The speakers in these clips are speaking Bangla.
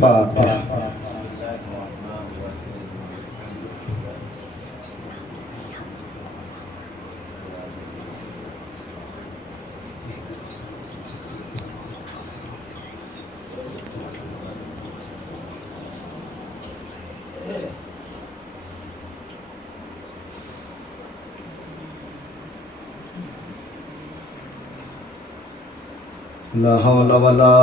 ফাতিহা। لا حول ولا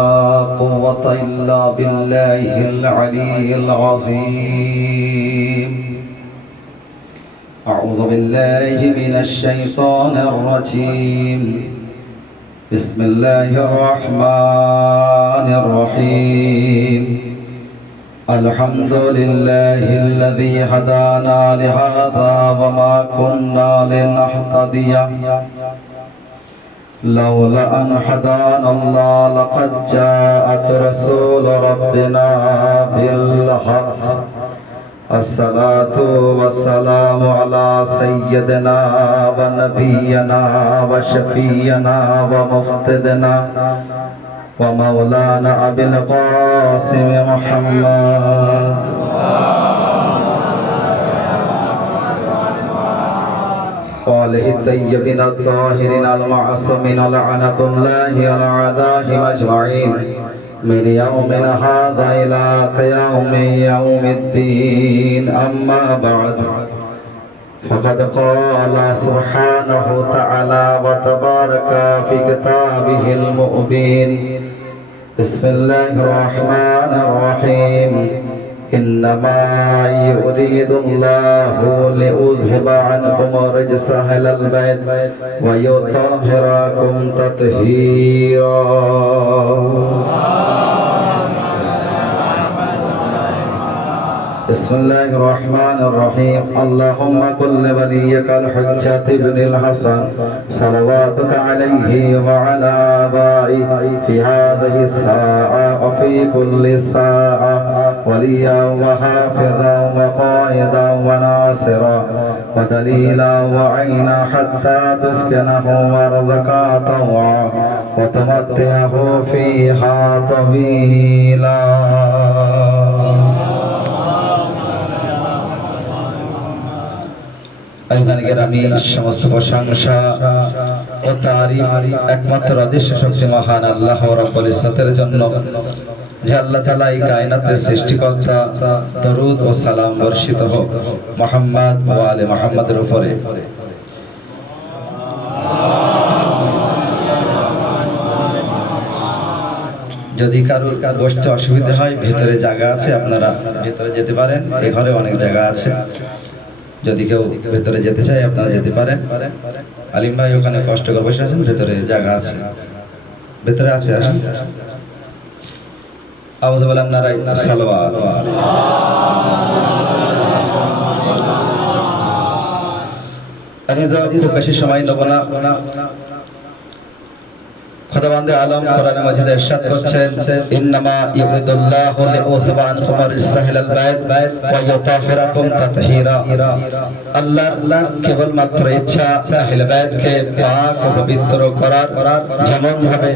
قوة إلا بالله العلي العظيم. أعوذ بالله من الشيطان الرجيم. بسم الله الرحمن الرحيم. الحمد لله الذي هدانا لهذا وما كنا لنهتدي لولا أن هدانا الله لقد جاءت رسول ربنا بالحق. الصلاة والسلام على سيدنا ونبينا وشفينا ومفتدنا ومولانا أبي القاسم محمد وآله الطيبين الطاهرين المعصومين لعنة الله على أعدائهم أجمعين من يوم هذا إلى قيام يوم الدين. أما بعد فقد قال سبحانه وتعالى وتبارك في كتابه المبين. بسم الله الرحمن الرحيم. إنما يريد الله ليذهب عنكم الرجس أهل البيت ويطهركم تطهيرا. بسم الله الرحمن الرحيم. اللهم كل وليك الحجة بن الحسن صلواتك عليه وعلى آبائه في هذه الساعة وفي كل ساعة وليا وحافظا وقائدا وناصرا ودليلا وعينا حتى تسكنه وارزقا طوعا وتمتعه فيها طويلا. সমস্ত প্রশংসা ও তারিফ একমাত্র অদৃশ্য শক্তি মহান আল্লাহ রাব্বুল ইজ্জতের জন্য, যে আল্লাহ তাআলা এই কায়নাতের সৃষ্টিকর্তা। দরুদ ও সালাম বর্ষিত হোক মুহাম্মদ ওয়া আলে মুহাম্মাদের উপরে। যদি কারোর বসতে অসুবিধা হয়, ভেতরে জায়গা আছে, আপনারা ভেতরে যেতে পারেন। এই ঘরে অনেক জায়গা আছে, যদি কেউ ভেতরে যেতে চায় আপনারা যেতে পারেন। আলিম ভাই ওখানে কষ্ট করে বসে আছেন, ভেতরে জায়গা আছে, ভেতরে আছে, আসুন। আওয়াজ বলেন নারায়ে সালাওয়াত। আমি খুব বেশি সময় নেব না। খোদাবন্দে আলম কোরআনে মাজিদে ইরশাদ করছেন, ইন্নামা ইউরিদুল্লাহু লিউযহিবা আনকুম আর-রিজসা আহলাল বাইত ওয়া ইউতাহিরাকুম তাতহীরা। আল্লাহ কেবল মাত্র ইচ্ছা আহলে বাইতকে পাক ও পবিত্র করার, যেমন ভাবে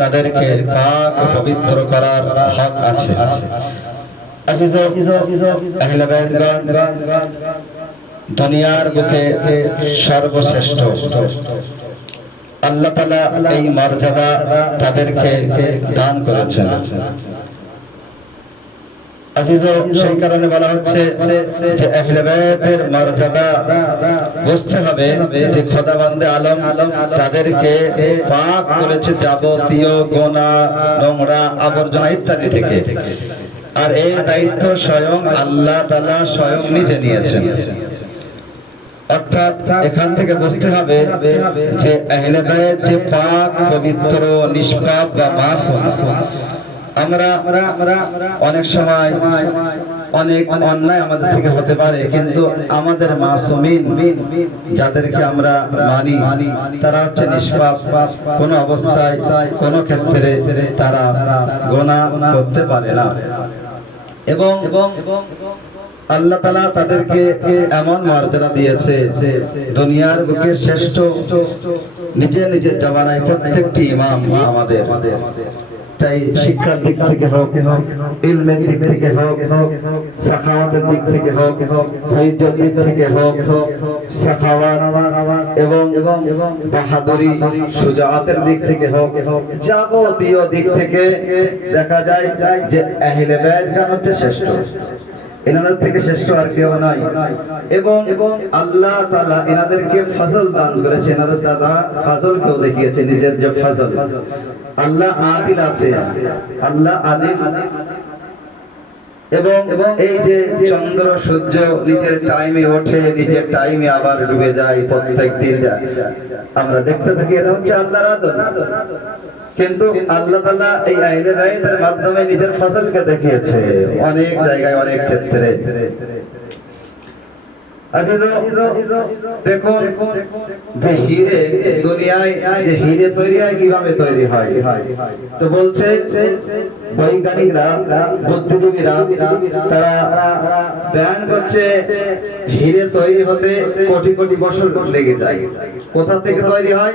তাদেরকে পাক ও পবিত্র করার হক আছে। আজিজ আহলে বাইতগণ দুনিয়ার বুকে সর্বশ্রেষ্ঠ। আল্লাহ তাআলা এই মর্যাদা তাদেরকে দান করেছেন। সেই কারণে বলা হচ্ছে যে আহলে বাইতের মর্যাদা বুঝতে হবে যে খোদাবন্দে আলম তাদেরকে পাক করেছে যাবতীয় গুনাহ, নোংরা, আবর্জনা ইত্যাদি থেকে। আর এই দায়িত্ব স্বয়ং আল্লাহ তাআলা স্বয়ং নিজে নিয়েছেন। অর্থাৎ এখান থেকে বুঝতে হবে যে আহলে বাইত যে পাক, পবিত্র, নিষ্পাপ বা মাসুম। আমরা অনেক সময় অনেক অন্যায় আমাদের থেকে হতে পারে, কিন্তু আমাদের মাসুমিন যাদেরকে আমরা মানি তারা হচ্ছে নিষ্পাপ। কোনো অবস্থায় কোনো ক্ষেত্রে তারা গুনাহ করতে পারে না। এবং আল্লাহ তাআলা তাদেরকে এমন মর্যাদা দিয়েছে, দুনিয়ার বুকে শ্রেষ্ঠ নিজে নিজের জামানায় প্রত্যেকটি ইমাম আমাদের চাই শিক্ষার দিক থেকে হোক, ইলমের দিক থেকে হোক, সাখাওয়াতের দিক থেকে হোক, ধৈর্যের দিক থেকে হোক, সাখাওয়াত এবং বাহাদুরি সুজাআতের দিক থেকে হোক, যাবতীয় দিক থেকে দেখা যায় যে আহলে বায়তগণ হচ্ছে শ্রেষ্ঠ। এনাদের থেকে শ্রেষ্ঠ আর কেউ নাই। এবং আল্লাহ তাআলা এনাদেরকে ফজল দান করেছে, এনাদের দ্বারা ফজল কেউ দেখিয়েছে, নিজের যে ফজল। আল্লাহ আদিল আছে, আল্লাহ আদিল। এবং এই যে চন্দ্র সূর্য নিজের টাইমে ওঠে, নিজের টাইমে আবার ডুবে যায় প্রত্যেক দিন, আমরা দেখতে থাকি, এটা হচ্ছে আল্লাহর আদল। কিন্তু আল্লাহ তাআলা এই আহলে বায়তের মাধ্যমে নিজের ফজলকে দেখিয়েছে অনেক জায়গায়, অনেক ক্ষেত্রে। দেখুন যে হিরে, দুনিয়ায় যে হিরে তৈরি হয় কিভাবে তৈরি হয়, তো বলছে বৈজ্ঞানিকরা, বুদ্ধিজীবীরা, তারা বয়ান করছে হিরে তৈরি হতে কোটি কোটি বছর লেগে যায়। কোথা থেকে তৈরি হয়?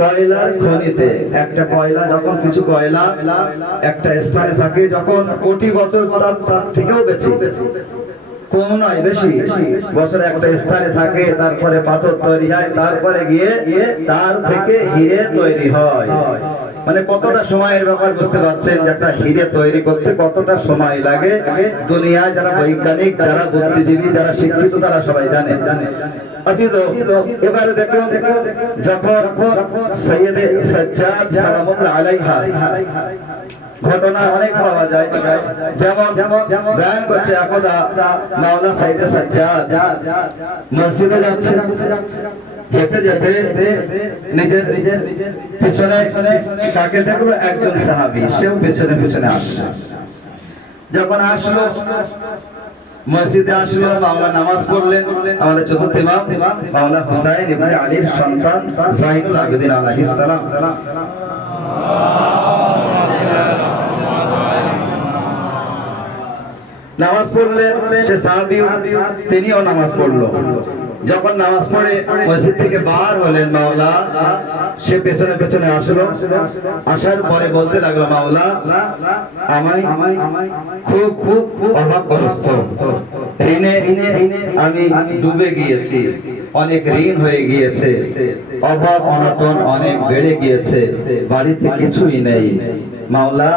কয়লার খনিতে। একটা কয়লা, যখন কিছু কয়লা একটা স্থানে থাকে, যখন কোটি বছর, তার থেকেও বেশি, কম নয় বেশি বছরে একটা স্থানে থাকে, তারপরে পাথর তৈরি হয়, তারপরে গিয়ে তার থেকে হিরে তৈরি হয়। মানে কতটা সময়ের ব্যাপার বুঝতে পারছেন যে একটা হিরে তৈরি করতে কতটা সময় লাগে। দুনিয়ায় যারা বৈজ্ঞানিক, যারা বুদ্ধিজীবী, যারা শিক্ষিত, তারা সবাই জানে। এবারে দেখুন, যখন সৈয়দে সাজ্জাদ সালামুল্লাহ আলাইহা ঘটনা অনেক পাওয়া যায়, যেমন বয়ান করছে একদা মাওলানা সৈয়দে সাজ্জাদ মসজিদে যাচ্ছে, যেতে যেতে নিজের পিছনে তাকে দেখলো একজন সাহাবী, সেও পেছনে পেছনে আসছে। যখন আসলো, মসজিদে আসলো, মাওলানা নামাজ পড়লেন। আমাদের চতুর্থ ইমাম মাওলানা হুসাইন ইবনে আলীর সন্তান যাইনুল আবেদিন আলাইহিস সালাম নামাজ পড়লেন। সে সাহাবী, তিনিও নামাজ পড়লো। যখন নামাজ পড়ে মসজিদ থেকে বার হলেন মাওলা, সে পেছনে পেছনে আসলো। আসার পরে বলতে লাগলো, মাওলা আমি খুব খুব অভাবগ্রস্ত, ঋণে আমি ডুবে গিয়েছি, অনেক ঋণ হয়ে গিয়েছে, অভাব অনটন অনেক বেড়ে গিয়েছে, বাড়িতে কিছুই নেই। মাওলা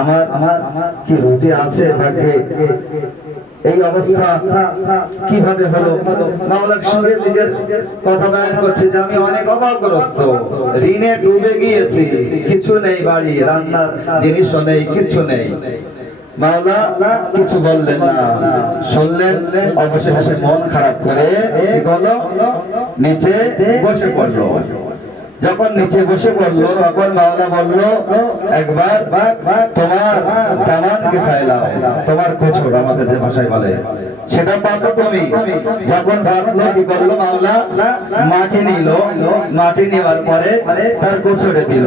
আমার কি রুজি আছে ভাগ্যে? এই অবস্থা কিভাবে হলো? মাওলার সঙ্গে নিজের কথা বয়ান করছে যে আমি অনেক অভাবগ্রস্ত, ঋণে ডুবে গিয়েছি, কিছু নেই, বাড়ি রান্নার জিনিসও নেই, কিছু নেই। মাওলা কিছু বললেন না, শুনলেন। অবশেষে মন খারাপ করে কি করলো? নিচে বসে পড়লো। যখন নিচে বসে পড়লো, তখন মাওলা বললো, একবার তোমার দামানকে ফাইলাও, তোমার কোছর আমাদের যে ভাষায় বলে, সেটা পাতো তুমি। যখন পাতলো, কি করলো? মাওলা মাটি নিল, মাটি নেওয়ার পরে তার কোছরে দিল।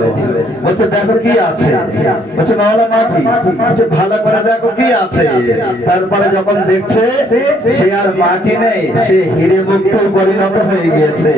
বলছে দেখো কি আছে? বলছে মাওলা মাটি। বলছে ভালো করে দেখো কি আছে। তারপরে যখন দেখছে সে আর মাটি নেই, সে হিরে মুক্তোর পরিণত হয়ে গিয়েছে।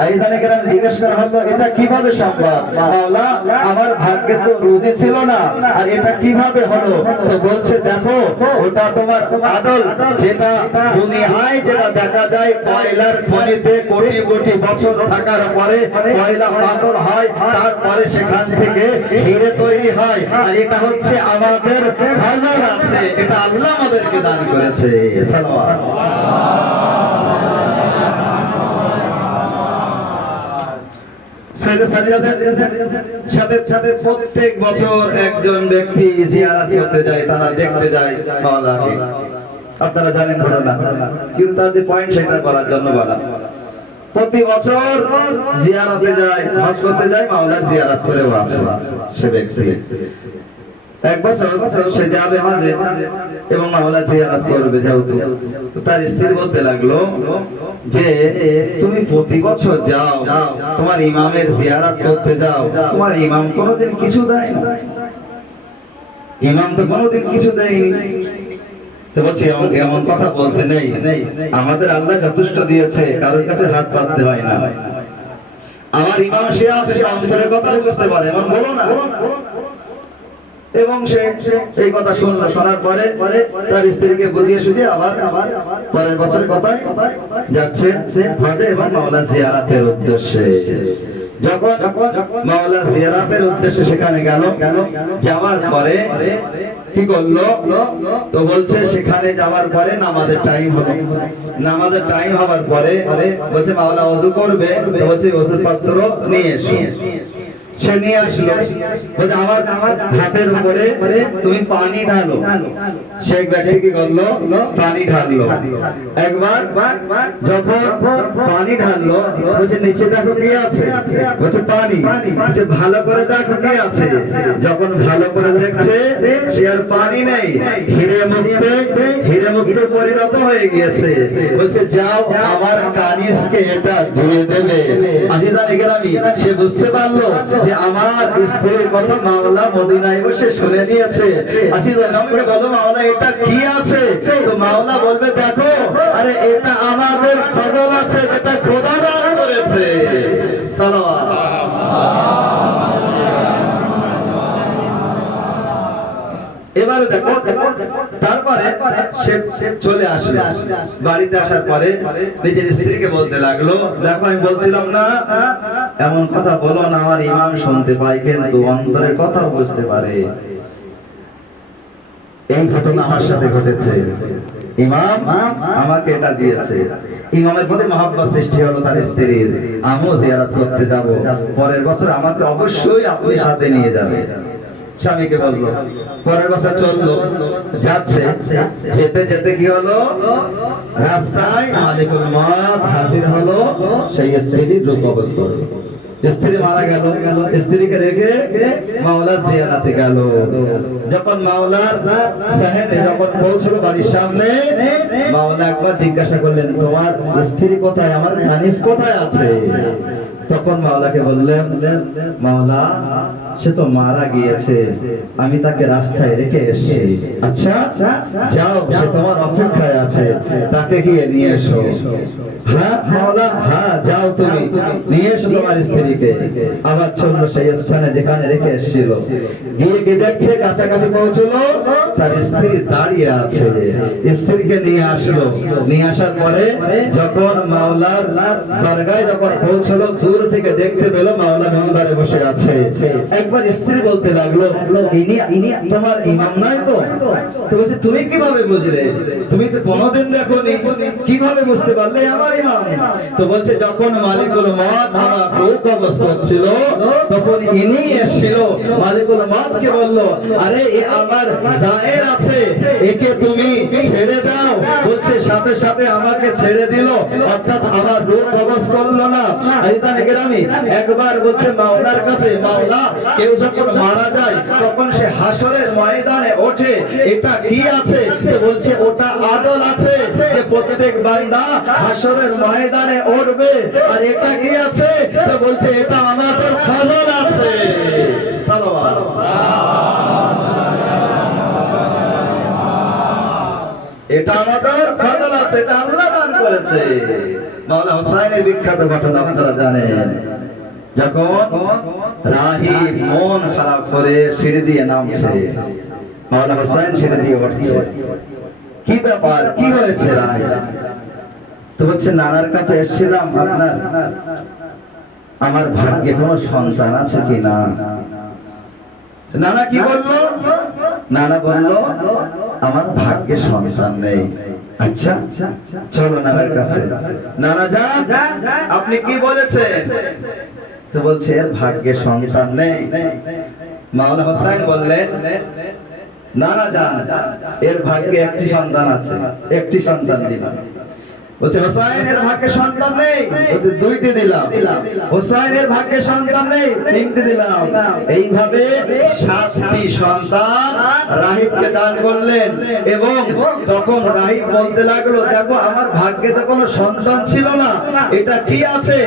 আর এখানে জিজ্ঞেস করা হলো, এটা কিভাবে সম্ভব? মাওলা আমার ভাগ্যে তো রুজি ছিল না, আর এটা কিভাবে হলো? তো বলছে দেখো, ওটা তোমার আদল, যেটা দুনিয়ায় যেটা দেখা যায় কয়লার খনিতে কোটি কোটি বছর থাকার পরে কয়লা পাথর হয়, তারপরে সেখান থেকে হিরে তৈরি হয়। আর এটা হচ্ছে আমাদের হাজার আছে, এটা আল্লাহ আমাদেরকে দান করেছে। সালাওয়াত। সাথে সাথে প্রত্যেক বছর একজন ব্যক্তি জিয়ারত করতে যায়, তারা দেখতে যায় মাওলাকে। আপনারা জানেন না, কিন্তু তার যে পয়েন্ট সেটা বলার জন্য বলা। প্রতি বছর জিয়ারতে যায়, হজ করতে যায়, মাওলার জিয়ারত করেও আছে সে ব্যক্তি। এক বছর সে যাবে হজে এবং মাওলা জিয়ারত করবে, যেহেতু তার স্ত্রী বলতে লাগলো যে তুমি প্রতি বছর যাও, তোমার ইমামের জিয়ারত করতে যাও, তোমার ইমাম কোনোদিন কিছু দেয় না, ইমাম তো কোনোদিন কিছু দেয়নি। তো বলছি এমন কথা বলতে নেই, আমাদের আল্লাহ যথেষ্ট দিয়েছে, কারোর কাছে হাত পাততে হয় না। আমার ইমাম সে আছে, সে অন্তরের কথা বুঝতে পারে, এমন বলো না। এবং সে এই কথা শুনলো, শোনার পরে তার স্ত্রীকে বুঝিয়ে শুধিয়ে আবার পরের বছর কথায় যাচ্ছে হজে এবং মাওলা জিয়ারাতের উদ্দেশ্যে। যখন মাওলা জিয়ারাতের উদ্দেশ্যে সেখানে গেল, যাওয়ার পরে কি করলো, তো বলছে সেখানে যাওয়ার পরে নামাজের টাইম হলো। নামাজের টাইম হওয়ার পরে বলছে মাওলা ওযু করবে, তো বলছে ওযুর পাত্র নিয়ে এসো। সে নিয়ে আসলো, বলছে আমার হাতের উপরে তুমি পানি ঢালো। সে এক ব্যক্তি কি করলো, পানি ঢাললো। একবার যখন পানি ঢাললো, বলছে নিচে দেখো কি আছে, বলছে পানি। বলছে ভালো করে দেখো কি আছে। যখন ভালো করে দেখছে সে আর পানি নেই, হিরে মুক্তে পরিণত হয়ে গিয়েছে। বলছে যাও আমার কানিজকে এটা ধুয়ে দেবে। আজিজান ইকরামি, সে বুঝতে পারলো যে আমার স্ত্রীর কথা মাওলা মদিনায় বসে শুনে নিয়েছে। আজিজান আমাকে বলো মাওলা এটা কি আছে, তো মাওলা বলবে দেখো আরে এটা আমাদের ফজল আছে যেটা খোদা দান করেছে। সালাওয়াত। এবারে দেখো, তারপরে সে চলে আসলো। বাড়িতে আসার পরে নিজের স্ত্রীকে বলতে লাগলো, দেখো আমি বলছিলাম না এমন কথা বলো না, আমার ইমাম শুনতে পায় কিন্তু অন্তরের কথা বুঝতে পারে। এই ঘটনা আমার সাথে ঘটেছে, ইমাম আমাকে এটা দিয়েছে। ইমামের প্রতি মহব্বত সৃষ্টি হলো তার স্ত্রীর। আমিও জিয়ারত করতে যাব, পরের বছর আমাকে অবশ্যই আপনি সাথে নিয়ে যাবেন। স্বামীকে বললো, পরের বছর চললো, যাচ্ছে, যেতে যেতে কি হলো, রাস্তায় মালিকুল মউত হাজির হলো, সেই স্ত্রীর রূপ অবস্থা। স্ত্রী মারা গেল, স্ত্রীকে রেখে মাওলার জিয়ারতে গেল। যখন মাওলার সাহেবে যখন পৌঁছলো বাড়ির সামনে, মাওলা একবার জিজ্ঞাসা করলেন তোমার স্ত্রী কোথায়, আমার কানিজ কোথায় আছে। তখন মাওলাকে বললেন, মাওলা সে তো মারা গিয়েছে, আমি তাকে রাস্তায় রেখে এসেছি। আচ্ছা যাও, সে তোমার অপেক্ষায় আছে, তাকে গিয়ে নিয়ে এসো। হ্যাঁ মাওলা, হ্যাঁ যাও তুমি নিয়ে এসো তোমার স্ত্রীকে। আবার চললো সেই স্থানে যেখানে রেখে এসেছিল। গিয়ে কি দেখছে, কাছাকাছি পৌঁছলো, তার স্ত্রী দাঁড়িয়ে আছে। স্ত্রীকে নিয়ে আসলো, নিয়ে আসার পরে যখন মাওলার দরগায় যখন পৌঁছলো, দূর থেকে দেখতে পেল মাওলা মেম্বারে বসে আছে। একবার স্ত্রী বলতে লাগলো, ইনি তোমার ইমাম নয় তো? তো বলছে তুমি কিভাবে বুঝলে, তুমি তো কোনোদিন দেখোনি, কিভাবে বুঝতে পারলে আমার ইমাম? তো বলছে যখন মালিকুল মউত আমার রূপ কবজ করছিল, তখন ইনি এসেছিল। মালিকুল মউত কে বললো, আরে এ আমার জায়ের আছে, একে তুমি ছেড়ে দাও। বলছে সাথে সাথে আমাকে ছেড়ে দিল, অর্থাৎ আমার রূপ কবজ করলো না। আজিজান ইকরামি, একবার বলছে মাওলার কাছে, মাওলা কেউ যখন মারা যায় তখন সে হাসরের ময়দানে ওঠে, এটা কি আছে? তো বলছে ওটা আদল আছে যে প্রত্যেক বান্দা হাসরের ময়দানে উঠবে। আর এটা কি আছে? তো বলছে এটা আমাদের ফজল আছে। সালাওয়াত। এটা আমাদের ফজল আছে, এটা আল্লাহ দান করেছে। মাওলা হোসাইনের বিখ্যাত ঘটনা আপনারা জানেন। যখন রাহিব মন খারাপ করে সিঁড়ি দিয়ে নামছে, মাওলা হোসাইন সিঁড়ি দিয়ে উঠছে। কি ব্যাপার, কি হয়েছে রাহিব? তো বলছে নানার কাছে এসেছিলাম, আপনার আমার ভাগ্যে কোনো সন্তান আছে কি না। নানা কি বললো? নানা বললো আমার ভাগ্যে সন্তান নেই। আচ্ছা চলো নানার কাছে। নানা যান, আপনি কি বলেছেন? তো বলছে এর ভাগ্যে সন্তান নেই। মাওলা হোসেন বললেন, নানা যান, এর ভাগ্যে একটি সন্তান আছে, একটি সন্তান দিলাম। বলছে হোসাইনের ভাগ্যে সন্তান নেই, বলছে দুইটি দিলাম। হোসাইনের ভাগ্যে সন্তান নেই, তিনটি দিলাম। এইভাবে 7টি সন্তান রাহিবকে দান করলেন। এবং তখন রাহিব বলতে লাগলো, দেখো আমার ভাগ্যে তো কোনো সন্তান ছিল না, এটা কি আছে?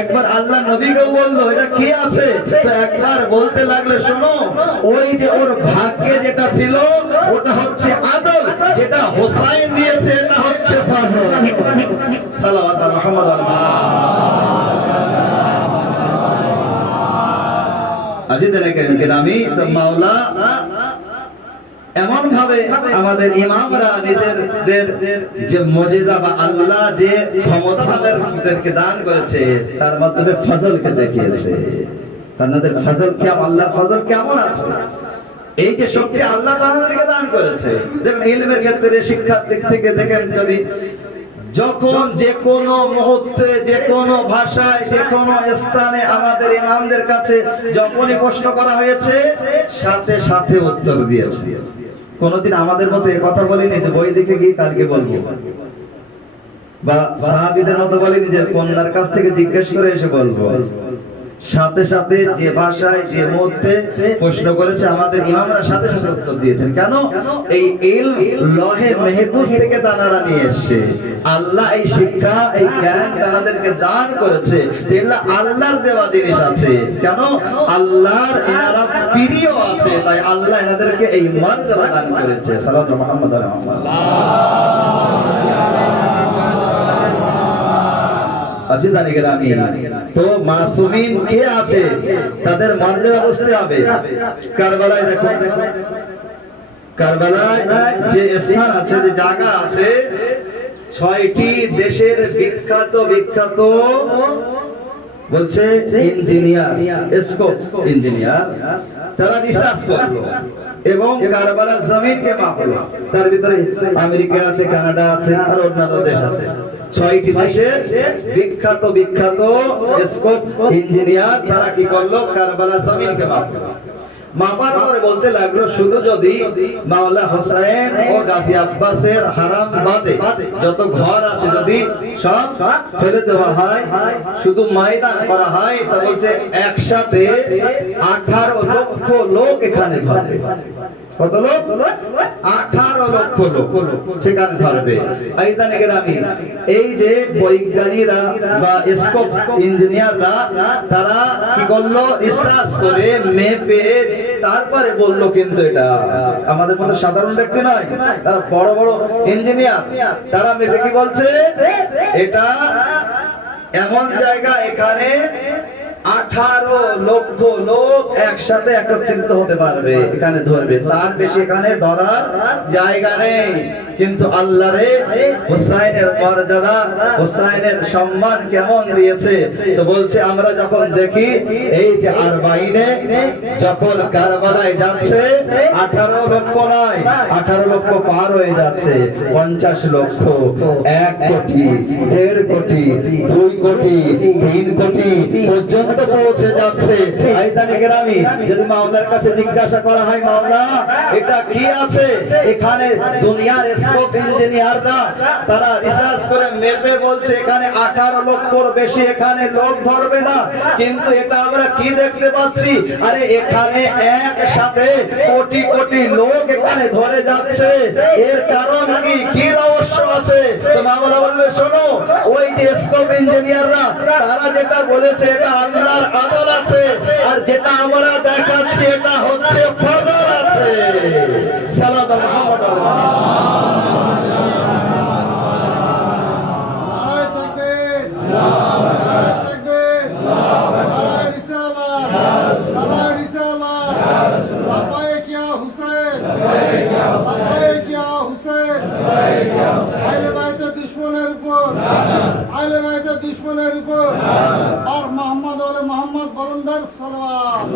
একবার আল্লাহ নবীকেও বললো এটা কি আছে? তো একবার বলতে লাগলো, শোনো, ওই যে ওর ভাগ্যে যেটা ছিল ওটা হচ্ছে আদল, যেটা হোসাইন দিয়েছে এটা হচ্ছে ফজল। সালাওয়াত আলা মুহাম্মদ। আজিজান ইকরামি, তো মাওলা এমন ভাবে আমাদের ইমামরা নিজেদের যে মুজিজা বা আল্লাহ যে ক্ষমতা তাদেরকে দান করেছে তার মাধ্যমে ফজলকে দেখিয়েছে। তাদের ফজল কেমন, আল্লাহর ফজল কেমন আছে, এই যে শক্তি আল্লাহ তাআলাকে দান করেছে। দেখুন ইলমের ক্ষেত্রে, শিক্ষার দিক থেকে দেখেন, যদি যখন যে কোনো মুহূর্তে, যে কোনো ভাষায়, যে কোনো স্থানে আমাদের ইমামদের কাছে যখনই প্রশ্ন করা হয়েছে সাথে সাথে উত্তর দিয়েছে। কোনদিন আমাদের মতো কথা বলিনি যে বই দেখে গিয়ে কালকে বলবো, বা সাহাবীদের মতো বলিনি যে কন্যার কাছ থেকে জিজ্ঞেস করে এসে বলবো। সাথে সাথে যে ভাষায় যে মুহূর্তে প্রশ্ন করেছে আমাদের ইমামরা সাথে সাথে উত্তর দিয়েছেন। কেন? এই ইলম লহে মাহফুজ থেকে তারা নিয়ে এসেছে। আল্লাহ এই শিক্ষা, এই জ্ঞান তাদেরকে দান করেছে, এগুলা আল্লাহর দেওয়া জিনিস আছে। কেন? আল্লাহর এনারা প্রিয় আছে, তাই আল্লাহ এনাদেরকে এই মর্যাদা দান করেছে। সাল্লাল্লাহু মুহাম্মাদ আছে জানিগের আমি তো মাসুমিন কে আছে তাদের মর্যাদা বুঝতে হবে। কারবালায় দেখো, কারবালায় যে স্থান আছে, যে জায়গা আছে, 6টি দেশের বিখ্যাত বিখ্যাত বলছে ইঞ্জিনিয়ার, স্কোপ ইঞ্জিনিয়ার, তারা রিসার্চ করলো এবং কারবালার জমিনকে মাপলো। তার ভিতরে আমেরিকা আছে, কানাডা আছে, আর অন্যান্য দেশ আছে। 6টি দেশের বিখ্যাত বিখ্যাত স্কোপ ইঞ্জিনিয়ার তারা কি করলো? কারবালার জমিনকে মাপলো। মাপার পরে বলতে লাগলো, শুধু যদি মাওলা হোসেন ও গাজী আব্বাসের হারাম বাদে যত ঘর আছে যদি সব ফেলে দেওয়া হয়, শুধু ময়দান করা হয়, তা বলছে একসাথে 18 লক্ষ লোক এখানে ধরবে। কত লোক? 18 লক্ষ লোক সেখানে ধরবে। এই যে বৈজ্ঞানিকরা বা স্কোপ ইঞ্জিনিয়াররা তারা কি করলো? রিসার্চ করে মেপে তারপরে বললো, কিন্তু এটা আমাদের মতো সাধারণ ব্যক্তি নয়, তারা বড় বড় ইঞ্জিনিয়ার, তারা মেপে কি বলছে? এটা এমন জায়গা, এখানে 18 লক্ষ লোক একসাথে একত্রিত হতে পারবে, এখানে ধরবে, তার বেশি এখানে ধরার জায়গা নেই। কিন্তু আল্লাহরে হুসাইনের মর্যাদা, হুসাইনের সম্মান কেমন দিয়েছে। তো বলছে আমরা যখন দেখি এই যে আরবাইনে যখন কারবালায় যাচ্ছে, 18 লক্ষ নয়, 18 লক্ষ পার হয়ে যাচ্ছে, 50 লক্ষ, 1 কোটি, 1.5 কোটি, 2 কোটি, 3 কোটি পর্যন্ত পৌঁছে যাচ্ছে। গ্রামী যদি মাওলার কাছে জিজ্ঞাসা করা হয়, মাওলা এটা কি আছে, এখানে দুনিয়ার স্কোপ ইঞ্জিনিয়াররা তারা রিসার্চ করে মেপে বলছে এখানে 18 লক্ষর বেশি এখানে লোক ধরবে না, কিন্তু এটা আমরা কি দেখতে পাচ্ছি? আরে এখানে একসাথে কোটি কোটি লোক এখানে ধরে যাচ্ছে, এর কারণ কি? কি রহস্য আছে? তো মাওলা বলবে, শোনো, ওই যে স্কোপ ইঞ্জিনিয়াররা তারা যেটা বলেছে এটা আল্লাহর আদল আছে, আর যেটা আমরা দেখাচ্ছি এটা হচ্ছে ফজল আছে। সাল্লাল্লাহু মুহাম্মাদ দুশ্মনের উপর আর মোহাম্মদ ওয়ালে মোহাম্মদ বলন্দার সালাওয়াত।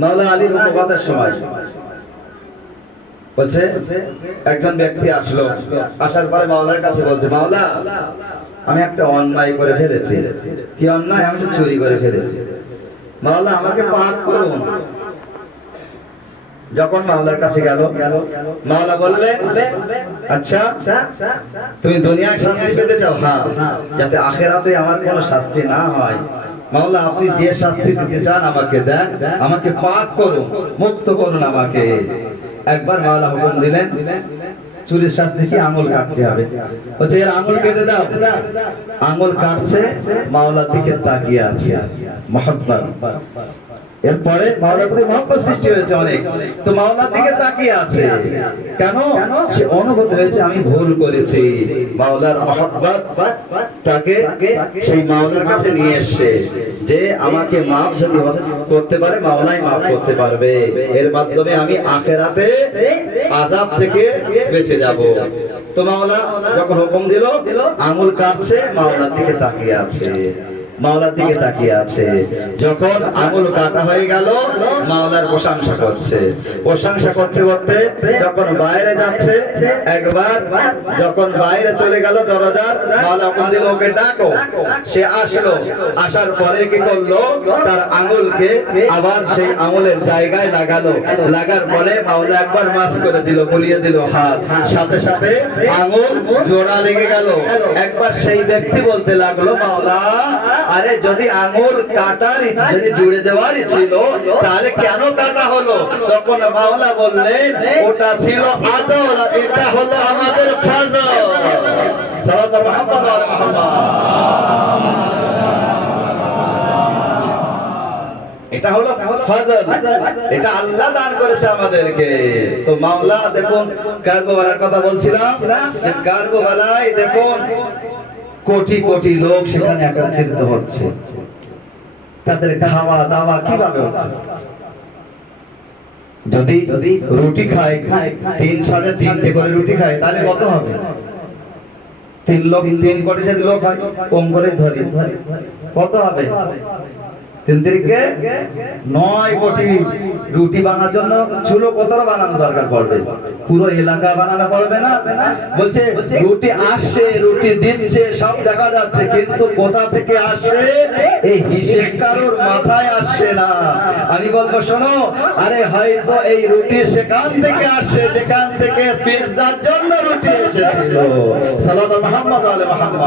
মাওলা আলীর উপবাদের সময় বলছে একজন ব্যক্তি আসলো, আসার পরে মাওলার কাছে বলছে, মাওলা আমি একটা অন্যায় করে ফেলেছি। কি অন্যায়? আমি চুরি করে ফেলেছি, মাওলা আমাকে পাক করুন। যখন মাওলার কাছে গেল, মাওলা বললেন, আচ্ছা তুমি দুনিয়ায় শাস্তি পেতে চাও? হ্যাঁ, যাতে আখিরাতে আমার কোনো শাস্তি না হয়। মাওলা আপনি যে শাস্তি দিতে চান আমাকে দেন, আমাকে পাক করুন, মুক্ত করুন আমাকে। একবার মাওলা হুকুম দিলেন, চুরির শাস্তি কি? আঙুল কাটতে হবে। বলছে এর আঙুল কেটে দাও। আঙুল কাটছে, মাওলার দিকে তাকিয়ে আছে মহব্বত। এরপরে মাওলার প্রতি মহব্বত সৃষ্টি হয়েছে অনেক, তো মাওলার দিকে তাকিয়ে আছে কেন? সে অনুভূত হয়েছে আমি ভুল করেছি। মাওলার মহব্বত তাকে সেই মাওলার কাছে নিয়ে এসছে যে আমাকে মাফ যদি করতে পারে মাওলাই মাফ করতে পারবে, এর মাধ্যমে আমি আখিরাতে আযাব থেকে বেঁচে যাব। তো মাওলা যখন হুকুম দিল আঙুল কাটছে, মাওলার দিকে তাকিয়ে আছে, মাওলার দিকে তাকিয়ে আছে। যখন আঙুল কাটা হয়ে গেল মাওলার প্রশংসা করছে, প্রশংসা করতে করতে যখন বাইরে যাচ্ছে, একবার যখন বাইরে চলে গেল দরজার, মাওলা হুকুম দিল ওকে ডাকো। সে আসলো, আসার পরে কি করলো, তার আঙুলকে আবার সেই আঙুলের জায়গায় লাগালো, লাগার পরে মাওলা একবার মাস করে দিল, বুলিয়ে দিল হাত, সাথে সাথে আঙুল জোড়া লেগে গেল। একবার সেই ব্যক্তি বলতে লাগলো মাওলা, আরে যদি আঙুল কাটার যদি জুড়ে দেওয়ারই ছিল তাহলে কেন কাটা হলো? তখন মাওলা বললেন ওটা ছিল আদল, এটা হলো আমাদের ফজল। সালাত মুহাম্মদ ওয়া আলা মুহাম্মদ। এটা হলো ফজল, এটা আল্লাহ দান করেছে আমাদেরকে। তো মাওলা দেখুন কারবালার কথা বলছিলাম, যে কারবালায় দেখুন কোটি কোটি লোক সেখানে একত্রিত হচ্ছে, তাদের খাওয়া দাওয়া কিভাবে হচ্ছে? যদি রুটি খায় 3-3.5 করে রুটি খায় তাহলে কত হবে? 3 কোটি যদি লোক হয়, কম করে ধরি কত হবে? 3-9 কোটি রুটি বানানোর জন্য চুলো কতটা বানানো দরকার পড়বে? পুরো এলাকা বানানো পড়বে না? বলছে রুটি আসছে, রুটি দিচ্ছে, সব দেখা যাচ্ছে, কিন্তু কোথা থেকে আসছে এই হিসেব কারোর মাথায় আসছে না। আমি বলবো শোনো, আরে হয়তো এই রুটি সেখান থেকে আসছে যেখান থেকে পিৎজার জন্য রুটি এসেছিল। সাল্লাল্লাহু মুহাম্মদ ওয়া আলা মুহাম্মদ।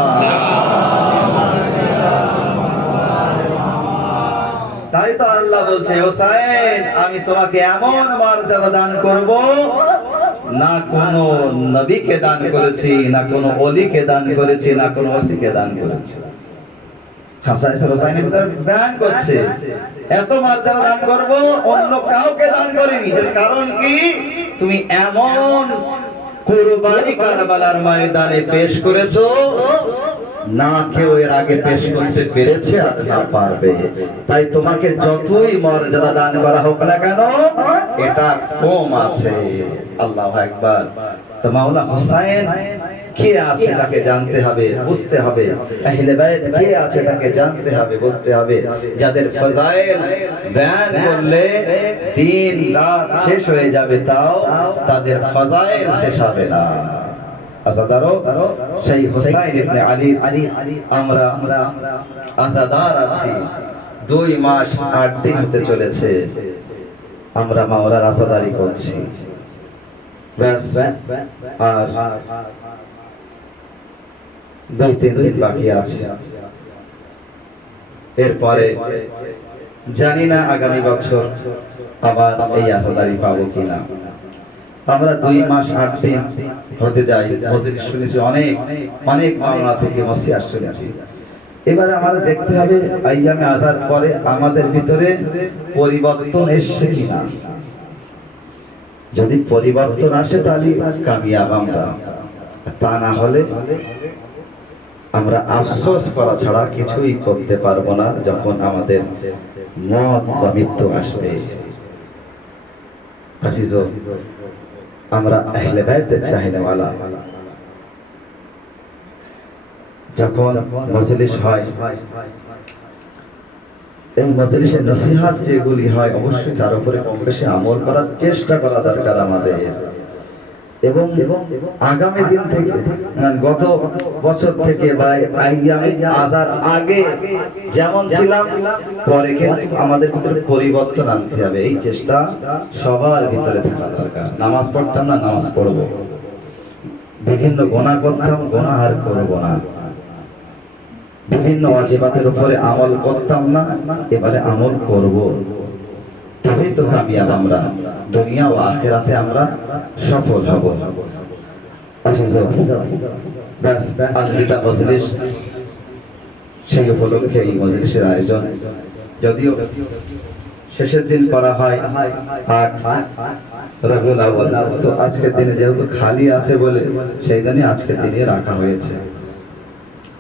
তাই তো আল্লাহ বলছে হোসেন আমি তোমাকে এমন মর্যাদা দান করব না কোন নবীকে দান করেছি, না কোন ওলিকে দান করেছি, না কোন ওসিকে দান করেছি। হাসান হোসেনের ভিতরে বয়ান করছে এত মর্যাদা দান করব অন্য কাউকে দান করিনি। এর কারণ কি? তুমি এমন কুরবানি কারবালার ময়দানে পেশ করেছো না কেউ এর আগে পেশ করতে পেরেছে আর না পারবে। তাই তোমাকে যতই মর্যাদা দান করা হোক না কেন এটা কম আছে। আল্লাহু আকবার। তো মাওলা হোসেন কে আছে তাকে জানতে হবে, বুঝতে হবে। আহলে বাইত কে আছে তাকে জানতে হবে, বুঝতে হবে। যাদের ফজাইল বয়ান করলে দিন রাত শেষ হয়ে যাবে, তাও তাদের ফজাইল শেষ হবে না। আজাদারও সেই হোসেন ইবনে আলী আমরা আজাদার আছি। 2 মাস 8 দিন হতে চলেছে আমরা মাওলার আজাদারি করছি। ব্যাস আর 2-3 দিন বাকি আছে। এরপরে জানি না আগামী বছর আবার এই আজাদারি পাবো কিনা। আমরা 2 মাস 8 দিন হতে যাই, মজলিস শুনেছি, অনেক অনেক মাওলানা থেকে মসজিদ শুনেছি। এবারে আমাদের দেখতে হবে আইয়ামে আজাদ পরে আমাদের ভিতরে পরিবর্তন এসছে কিনা। যদি পরিবর্তন আসে তাহলে কামিয়াব আমরা, তা না হলে আমরা আফসোস করা ছাড়া কিছুই করতে পারবো না যখন আমাদের মত বা মৃত্যু আসবে। আজিজ আমরা আহলে বাইতের চাহিদাওয়ালা, যখন মজলিস হয় এই মজলিসের নসিহত যেগুলি হয় অবশ্যই তার উপরে কম বেশি আমল করার চেষ্টা করা দরকার আমাদের। এবং আগামী দিন থেকে গত বছর থেকে বা আইয়ামে আজার আগে যেমন ছিলাম পরে কিন্তু আমাদের ভিতরে পরিবর্তন আনতে হবে। এই চেষ্টা সবার ভিতরে থাকা দরকার। নামাজ পড়তাম না, নামাজ পড়বো। বিভিন্ন গুনাহ করতাম, গুনাহ আর করবো না। বিভিন্ন ওয়াজিবাতের উপরে আমল করতাম না, এবারে আমল করব। তবেই তো কামিয়াব আমরা, দুনিয়া ও আখিরাতে আমরা সফল হব। ব্যাস আজকের মজলিস সেই উপলক্ষে এই মজলিসের আয়োজন। যদিও শেষের দিন করা হয় 8 রবিউল আউয়াল। তো আজকের দিনে যেহেতু খালি আছে বলে সেই দিনই আজকের দিনে রাখা হয়েছে।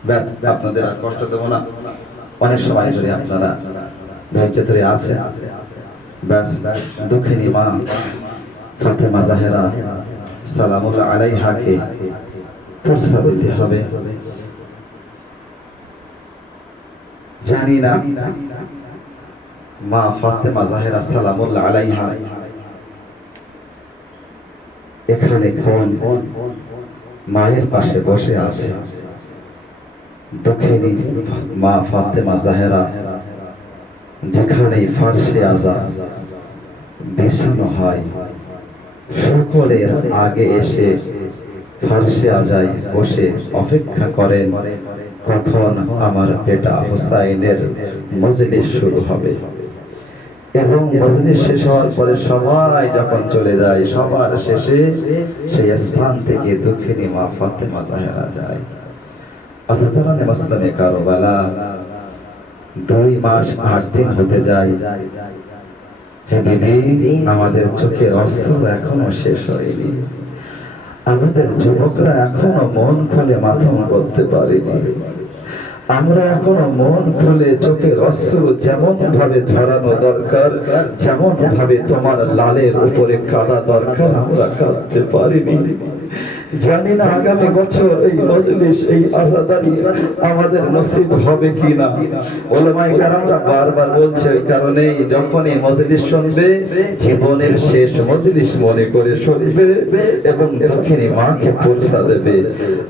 ব্যাস, আপনাদের আর কষ্ট দেব না, অনেক সময় ধরে আপনারা ধৈর্য ধরে আছেন। ব্যাস, দুঃখিনী মা ফাতেমা জাহেরা সালামুল্লাহ আলাইহাকে পুরস্কার দিতে হবে। জানি না মা ফাতেমা জাহেরা সালামুল্লাহ আলাইহা এখানে কোন মায়ের পাশে বসে আছে। দক্ষিণী মা ফাতেমা জাহেরা যেখানে ফারসে আযান বিছানো হয়, সকলের আগে এসে ফারসে আযায় বসে অপেক্ষা করেন কখন আমার বেটা হুসাইনের মজলিস শুরু হবে। এবং মজলিস শেষ হওয়ার পরে সবাই যখন চলে যায়, সবার শেষে সেই স্থান থেকে দক্ষিণী মা ফাতেমা জাহেরা যায়। আসাদারানে মাসলামে কারবালা 2 মাস 8 দিন হতে যায়। হে বিবি, আমাদের চোখের অস্ত্র এখনো শেষ হয়নি, আমাদের যুবকরা এখনো মন খুলে মাথম করতে পারেনি, আমরা এখনো মন খুলে চোখের অস্ত্র যেমন ভাবে ঝরানো দরকার, যেমন ভাবে তোমার লালের উপরে কাদা দরকার, আমরা কাঁদতে পারিনি। জানি না আগামী বছর এই মজলিস, এই আযাদানি আমাদের নসিব হবে কিনা। উলামায়ে কেরামরা বারবার বলছে, ওই কারণে যখন এই মজলিস শুনবে জীবনের শেষ মজলিস মনে করে শুনবে এবং দক্ষিণী মাকে পুরস্কার দেবে।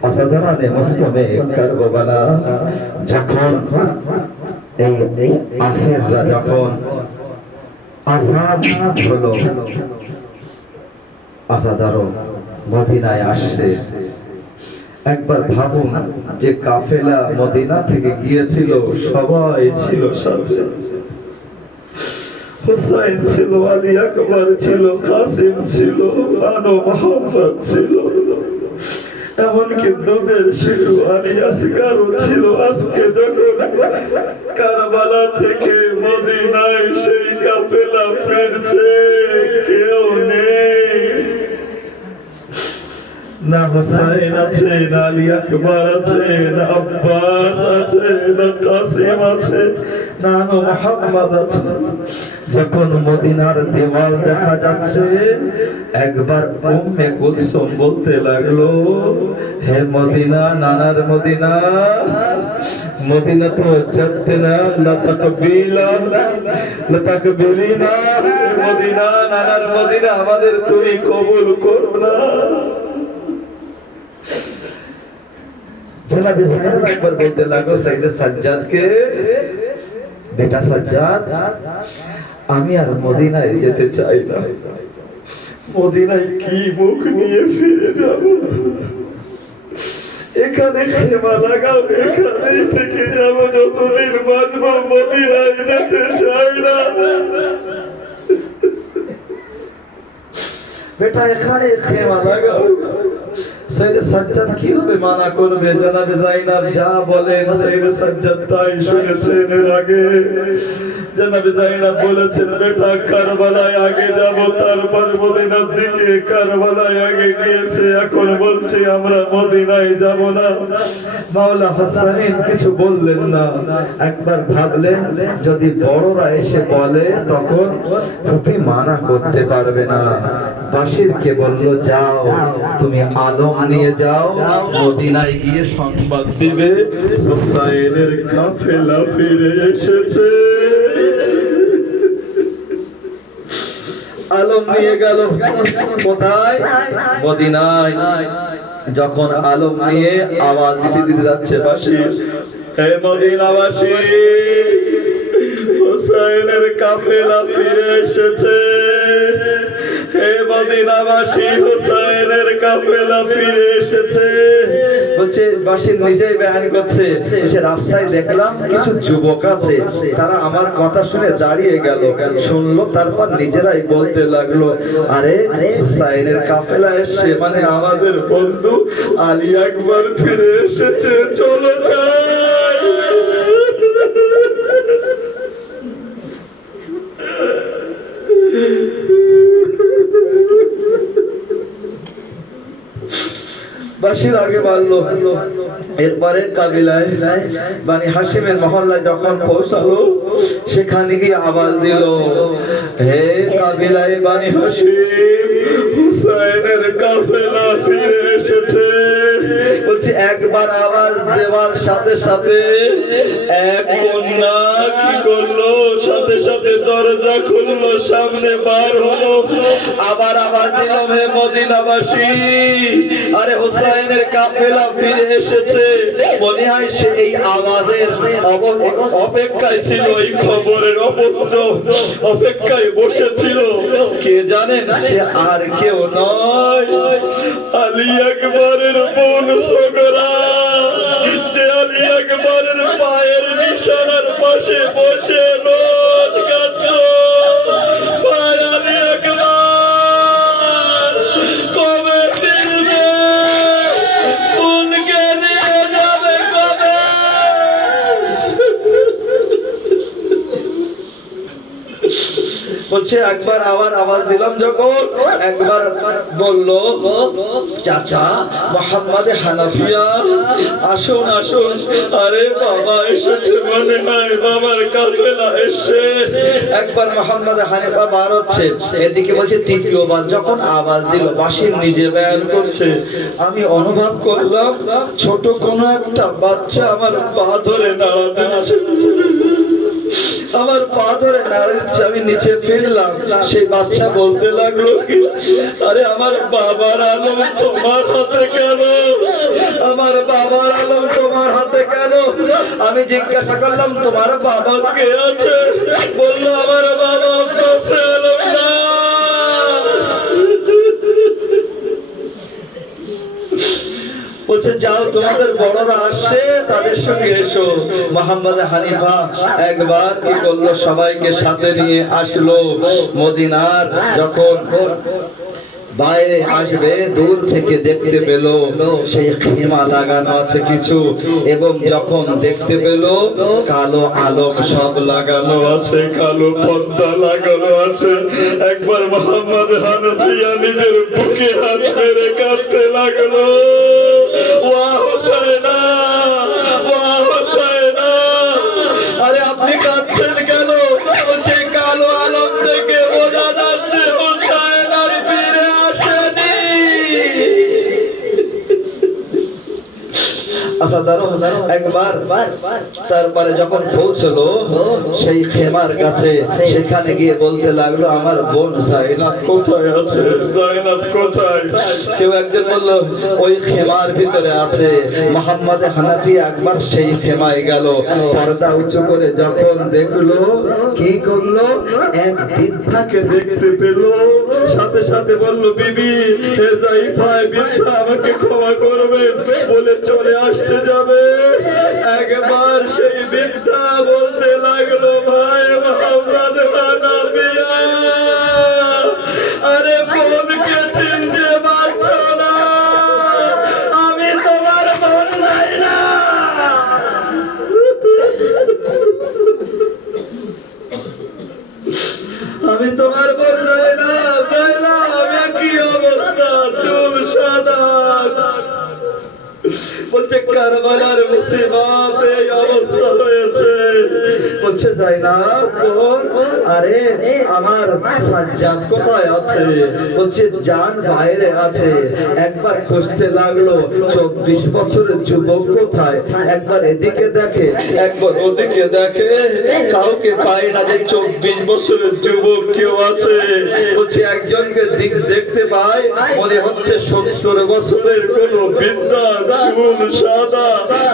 আযাদানে মুসলিমে কারবালা যখন এই আসররা যখন আযান হলো, আযাদারও মদিনায় আসছে। একবার ভাবুন যে কাফেলা মদিনা থেকে গিয়েছিল, সবাই ছিল সাথে, হুসাইন ছিল, আলী আকবর ছিল, কাসিম ছিল, আনো মোহাম্মদ ছিল, এমনকি দুধের শিশু আলী আসগারও ছিল। আজকে যখন কারবালা থেকে মদিনায় সেই কাফেলা ফিরছে, কেউ নেই, না হুসাইন আছে, না আলী আকবর আছে, না আব্বাস আছে, না কাসিম আছে, না মুহাম্মদ আছে। যখন মদিনার দেওয়াল দেখা যাচ্ছে, একবার উম্মে কুলসুম বলতে লাগলো, হে মদিনা, নানার মদিনা, মদিনা তো জান্নাতুনা লা তাকবিলা লা তাকবিলিনা, মদিনা, নানার মদিনা, আমাদের তুমি কবুল করো না। জনাবে সাহেব একবার বলতে লাগলো সাইয়েদ সাজ্জাদকে, বেটা সাজ্জাদ, আমি আর মদিনায় যেতে চাই না, মদিনায় কি মুখ নিয়ে ফিরে যাব, এখানে খেমা লাগাও, এখানেই থেকে যাব, যতদিন বাঁচব মদিনায় যেতে চাই না। বেটা এখানে খেমা লাগাও। সাইয়েদ সাজ্জাদ কিভাবে মানা করবে? জনাবে যায়েনব যা বলেন সাইয়েদ সাজ্জাদ তাই শুনেছেন। এর আগে জনাবে যায়েনব বলেছেন, বেটা কারবালায় আগে যাব, তারপর মদিনার দিকে। কারবালায় আগে গিয়েছে, এখন বলছে আমরা মদিনায় যাব না। মাওলা হাসান কিছু বললেন না, একবার ভাবলেন যদি বড়রা এসে বলে তখন ফুপি মানা করতে পারবে না। বাশিরকে বলল, যাও তুমি আলম নিয়ে যাও, মদিনায় গিয়ে সংবাদ দিবে হুসাইনের কাফেলা ফিরে এসেছে। আলম নিয়ে গেল কোথায়? মদিনায়। যখন আলম নিয়ে আওয়াজ দিতে দিতে যাচ্ছে, বাশির, হে মদিনাবাসী, হুসাইনের কাফেলা ফিরে এসেছে। হে মদিনাবাসী, হুসাইনের কাফেলা ফিরে এসেছে। বলছে বাশির নিজেই বয়ান করছে, যে রাস্তায় দেখলাম কিছু যুবক আছে, তারা আমার কথা শুনে দাঁড়িয়ে গেল, শুনলো, তারপর নিজেরাই বলতে লাগলো, আরে হুসাইনের কাফেলা এসেছে, মানে আমাদের বন্ধু আলী আকবর ফিরে এসেছে, চলো যাই। বাঁশির আগে বাড়লো। এরপরে কাবিলায় বানি হাশিমের মহল্লায় যখন পৌঁছালো, সেখানে গিয়ে আওয়াজ দিল, হে কাবিলায় বানি হাশিম, হুসাইনের কাফেলা ফিরে এসেছে। বলছি একবার আওয়াজ দেওয়ার সাথে সাথে এক কন্যা কি করলো, সাথে সাথে দরজা খুললো, সামনে বার হলো। আবার আওয়াজ দিল, হে মদিনাবাসী, আরে হুসাইনের কাফেলা ফিরে এসেছে। মনে হয় সে এই আওয়াজের অপেক্ষায় ছিল, এই খবরের অপেক্ষায় বসেছিল। কে জানেন, সে আর কেউ নয়, আলী আকবরের বোন সোগরা, যে আলী আকবরের পায়ের নিশানার পাশে বসে রোজ কাঁদতো, ভাই আলী আকবর কবে ফিরবে, বোনকে নিয়ে যাবে কবে? বলছে একবার আবার আওয়াজ দিলাম যখন, একবার বলল, চাচা মোহাম্মদ হানাফিয়া, আসুন আসুন। আরে বাবা এসেছে, মনে হয় বাবার কাফেলা এসেছে। একবার মোহাম্মদ হানিফা বার হচ্ছে, এদিকে বলছে তৃতীয়বার যখন আওয়াজ দিল, বাঁশির নিজে বয়ান করছে, আমি অনুভব করলাম ছোট কোনো একটা বাচ্চা আমার পা ধরে নাড়া দিচ্ছে, আমার পা ধরে নাড়া দিচ্ছে। আমি নিচে ফিরলাম, সেই বাচ্চা বলতে লাগলো কি, আরে আমার বাবার আলম তোমার হাতে কেন, আমার বাবার আলম তোমার হাতে কেন? আমি জিজ্ঞাসা করলাম তোমার বাবা কে আছে? বললো আমার বাবা কাছে আলম না। বলছে যাও, তোমাদের বড়রা আসছে, তাদের সঙ্গে এসো। মোহাম্মদ হানিফা একবার কি করলো, সবাইকে সাথে নিয়ে আসলো। মদিনার যখন বাইরে আসবে, দূর থেকে দেখতে পেল সেই খেমা লাগানো আছে কিছু, এবং যখন দেখতে পেল কালো আলম সব লাগানো আছে, কালো পর্দা লাগানো আছে। একবার মোহাম্মদ হানাফিয়া নিজের বুকে হাত মেরে কাঁদতে লাগলো, ওয়া হুসাইনা, ওয়া হুসাইনা। আরে আপনি কাঁদছেন কেন? বলছে কালো আলম দেখে বোঝা যাচ্ছে হুসাইন আর ফিরে আসেনি। আচ্ছা দাঁড়ো একবার। তারপরে যখন পৌঁছলো সেই খেমার কাছে, সেখানে গিয়ে বলতে লাগলো, আমার বোন জাইনাব কোথায় আছে, জাইনাব কোথায়? কেউ একজন বললো ওই খেমার ভিতরে আছে। মোহাম্মদ হানাফি একবার সেই খেমায় গেল, পর্দা উঁচু করে যখন দেখলো, কি করলো, এক বৃদ্ধাকে দেখতে পেল। সাথে সাথে বলল, বিবি হে জাইফা, বৃদ্ধা আমাকে ক্ষমা করবে বলে চলে আসতে যাবে। একবার সেই বৃদ্ধা বলতে লাগলো, ভাই মোহাম্মদ হানাফিয়া, আরে বোনকে চিনতে পারছো না? আমি তোমার বোন জাইনা। আমি তোমার বোন জাইনা। জাইনা আমি কি অবস্থা, চুল সাদা। বলছে কারবালার মুসিবত এই অবস্থা হয়েছে। বলছে জাইনাব বোন, আরে আমার সাজ্জাদ কোথায় আছে? বলছে জান বাইরে আছে। একবার খুঁজতে লাগলো, 24 বছরের যুবক কোথায়? একবার এদিকে দেখে, একবার ওদিকে দেখে, কাউকে পায় না যে 24 বছরের যুবক কেউ আছে। বলছে একজনকে দেখতে পায়, মনে হচ্ছে 70 বছরের কোন বৃদ্ধা, চুল সাদা,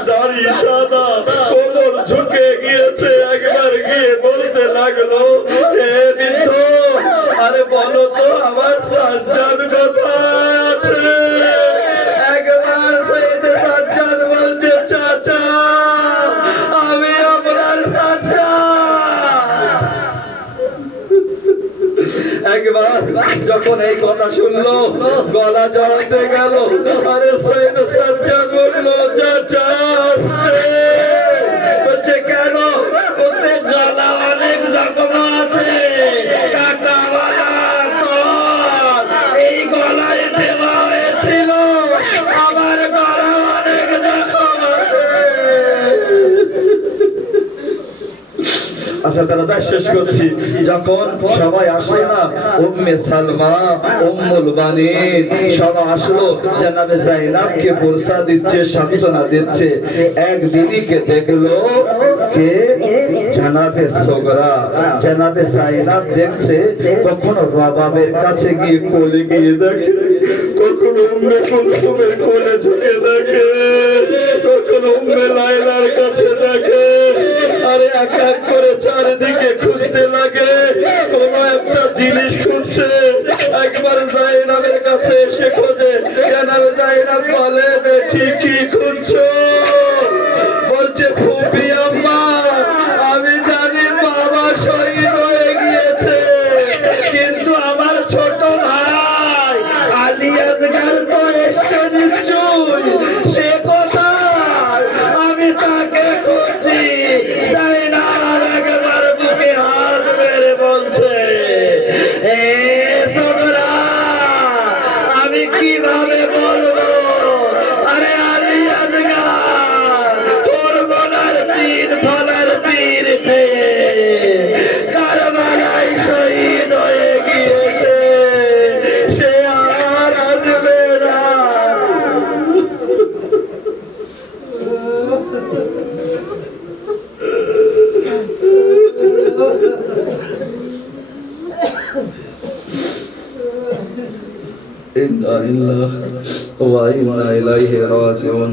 দাড়ি সাদা, কোমর ঝুঁকে গিয়েছে। একবার গিয়ে বলতে লাগলো, হে বৃদ্ধ, আরে বলো তো আমার সাজ্জাদ কোথায় আছে? একবার সৈয়দ সাজ্জাদ বলছে, চাচা আমি আপনার সাজ্জাদ। একবার যখন এই কথা শুনলো, গলা জড়াতে গেল। আরে সৈয়দ সাজ্জাদ বললো, চাচা বলছে কেন? ওতে গলা অনেক জখম আছে, কাটাওয়ালা তোর এই গলায় দেওয়া হয়েছিল, আমার সাথে আলাদা শেষ করছি। যখন সবাই আসলো না, উম্মে সালমা, উম্মুল বানিন সব আসলো, জানাবে জাইনাবকে বুরসা দিচ্ছে, সান্ত্বনা দিচ্ছে। এক বিবিকে দেখলো কে, জানাবে সোগরা, জানাবে জাইনাব দেখছে। কখনো রবাবের কাছে গিয়ে কোলে গিয়ে দেখে, কখনো উম্মে কুলসুমের কোলে ঝুঁকে দেখে, কখনো উম্মে লায়লার কাছে দেখে। আরে এক এক করে চারিদিকে খুঁজতে লাগে, কোন একটা জিনিস খুঁজছে। একবার জাইনাবের কাছে এসে খোঁজে, জানাবে জাইনাব বলে ঠিকই খুঁজছো? বলছে ফুপি আম্মা, আমি জানি বাবা শহীদ হয়ে গিয়েছে, কিন্তু আমার ছোট ভাই আলী আসগর তো এসে নিশ্চয়, সে কোথায়? আমি তাকে খুঁজছি। জাইনাব একবার বুকে হাত মেরে বলছে, এ সোগরা, আমি কিভাবে বলবো? আরে আলী আসগর তোর বোনার তিন ফলার তীর খেয়ে কারবালায় শহীদ হয়ে গিয়েছে, সে আর আসবে না। ইন্না লিল্লাহি ওয়া ইন্না ইলাইহি রাজিউন।